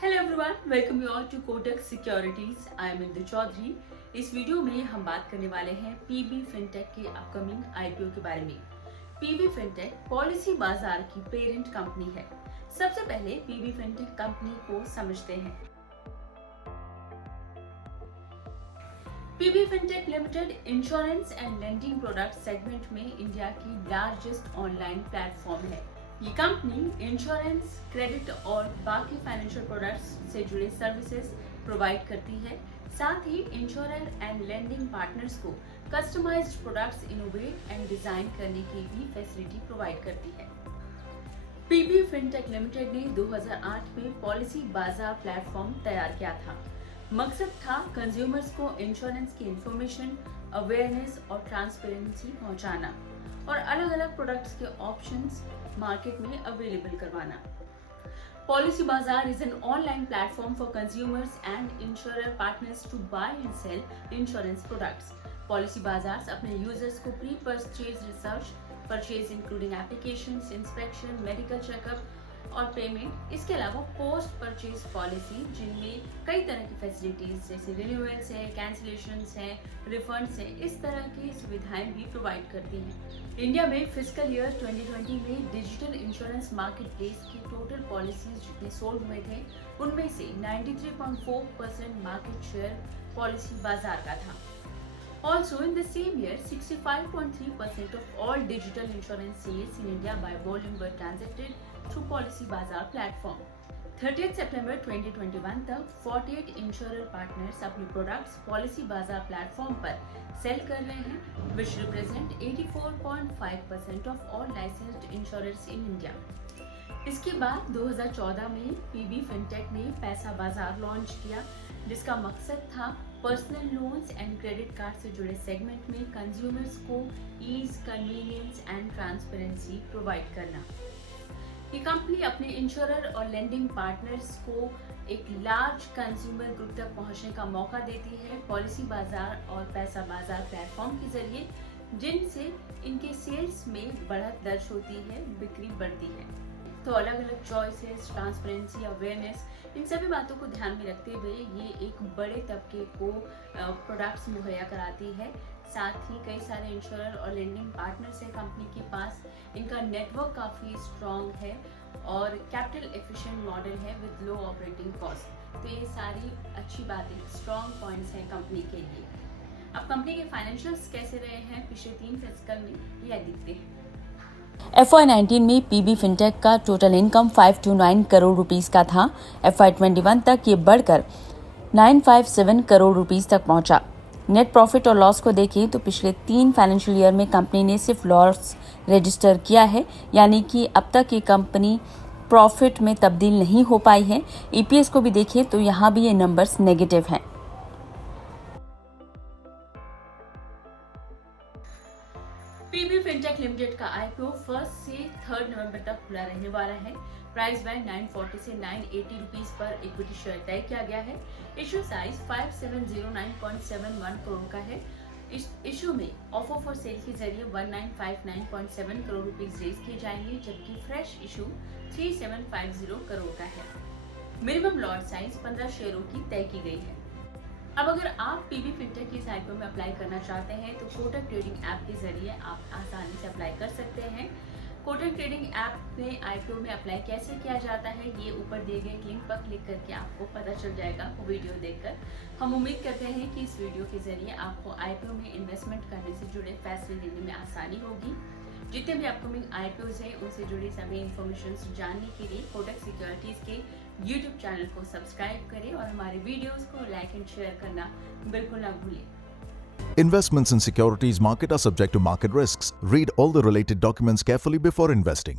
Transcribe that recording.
Hello everyone, welcome you all to Kotak securities. I am Indu Chaudhary. इस video में हम बात करने वाले हैं पीबी फिनटेक के अपकमिंग आईपीओ के बारे में। पीबी फिनटेक पॉलिसी बाजार की पेरेंट कंपनी है। सबसे पहले पीबी फिनटेक कंपनी को समझते हैं। PB fintech limited insurance and lending product segment में इंडिया की लार्जेस्ट ऑनलाइन प्लेटफॉर्म है। ये कंपनी इंश्योरेंस, क्रेडिट और बाकी फाइनेंशियल प्रोडक्ट्स से जुड़े सर्विसेज प्रोवाइड करती है। साथ ही इंश्योरर एंड लेंडिंग पार्टनर्स को customized products innovate and design करने की भी फैसिलिटी प्रोवाइड करती है। पीबी फिनटेक लिमिटेड ने 2008 में पॉलिसी बाजार प्लेटफॉर्म तैयार किया था। मकसद था कंज्यूमर्स को इंश्योरेंस की इंफॉर्मेशन, अवेयरनेस और ट्रांसपेरेंसी पहुंचाना और अलग अलग प्रोडक्ट्स के ऑप्शंस मार्केट में अवेलेबल करवाना। Policybazaar is an online platform for consumers and insurer partners to buy and sell insurance products. Policybazaar अपने यूजर्स को pre purchase research, purchase including applications, inspection, medical checkup और payment, इसके अलावा post purchase policy जिनमें कई तरह की facilities जैसे रिन्यूअल्स है, कैंसिलेशंस है, रिफंड्स है, इस तरह की सुविधाएं भी प्रोवाइड करती हैं। इंडिया में फिस्कल ईयर 2020 में डिजिटल इंश्योरेंस मार्केट प्लेस की टोटल पॉलिसीज जितने सोल्ड हुए थे उनमें से 93.4% मार्केट शेयर पॉलिसी बाजार का था। Also in the same year, 65.3% of all digital insurance sales in India by volume were transacted through Policy Bazaar platform. 30th September 2021 तक 48 इंश्योरर पार्टनर्स अपने प्रोडक्ट्स पॉलिसी बाजार प्लेटफॉर्म पर सेल कर रहे हैं, which represent 84.5% of all licensed insurers in India. इसके बाद 2014 में पीबी फिनटेक ने पैसा बाजार लॉन्च किया, जिसका मकसद था personal loans and credit card से जुड़े सेगमेंट में कंज्यूमर्स को ease, convenience and transparency provide करना। ये कंपनी अपने इंश्योरर और लेंडिंग पार्टनर्स को एक लार्ज कंज्यूमर ग्रुप तक पहुंचने का मौका देती है पॉलिसी बाजार और पैसा बाजार प्लेटफॉर्म के जरिए, जिनसे इनके सेल्स में बढ़त दर्ज होती है, बिक्री बढ़ती है। तो अलग अलग चॉइसेस, ट्रांसपेरेंसी, अवेयरनेस, इन सभी बातों को ध्यान में रखते हुए ये एक बड़े तबके को प्रोडक्ट्स मुहैया कराती है। साथ ही कई सारे इंश्योरर और लेंडिंग पार्टनर्स हैं कंपनी के पास। इनका नेटवर्क काफ़ी स्ट्रॉन्ग है और कैपिटल एफिशिएंट मॉडल है विद लो ऑपरेटिंग कॉस्ट। तो ये सारी अच्छी बातें, स्ट्रॉन्ग पॉइंट्स हैं कंपनी के लिए। अब कंपनी के फाइनेंशियल्स कैसे रहे हैं पिछले 3 फिस्कल में, यह देखते हैं। FY19 में पीबी फिनटेक का टोटल इनकम 529 करोड़ रुपीस का था। FY21 तक ये बढ़कर 957 करोड़ रुपीस तक पहुंचा। नेट प्रॉफिट और लॉस को देखें तो पिछले 3 फाइनेंशियल ईयर में कंपनी ने सिर्फ लॉस रजिस्टर किया है, यानी कि अब तक ये कंपनी प्रॉफिट में तब्दील नहीं हो पाई है। EPS को भी देखें तो यहाँ भी ये नंबर्स नेगेटिव हैं। पीबी फिनटेक लिमिटेड का आईपीओ 1 से 3 नवंबर तक खुला रहने वाला है। प्राइस बैंड 940 से 980 रुपीस पर इक्विटी शेयर तय किया गया है। इशू साइज 5709.71 करोड़ का है। इस इशू में ऑफर फॉर सेल के जरिए 1959.7 करोड़ रुपीस रेज किए जाएंगे, जबकि फ्रेश इशू 3750 करोड़ का है। मिनिमम लॉट साइज 15 शेयरों की तय की गई है। अब अगर आप पीबी फिनटेक की आईपीओ में अप्लाई करना चाहते हैं तो कोटक ट्रेडिंग ऐप के जरिए आप आसानी से अप्लाई कर सकते हैं। कोटक ट्रेडिंग ऐप में आईपीओ में अप्लाई कैसे किया जाता है, ये ऊपर दिए गए लिंक पर क्लिक करके आपको पता चल जाएगा वो वीडियो देखकर। हम उम्मीद करते हैं कि इस वीडियो के जरिए आपको आईपीओ में इन्वेस्टमेंट करने से जुड़े फैसले लेने में आसानी होगी। जितने भी अपकमिंग आईपीओज हैं उनसे जुड़ी सभी इंफॉर्मेशन जानने के लिए कोटक सिक्योरिटीज के YouTube चैनल को सब्सक्राइब करें और हमारे वीडियोस को लाइक एंड शेयर करना बिल्कुल ना भूलें। Investments in securities market are subject to market risks. Read all the related documents carefully before investing.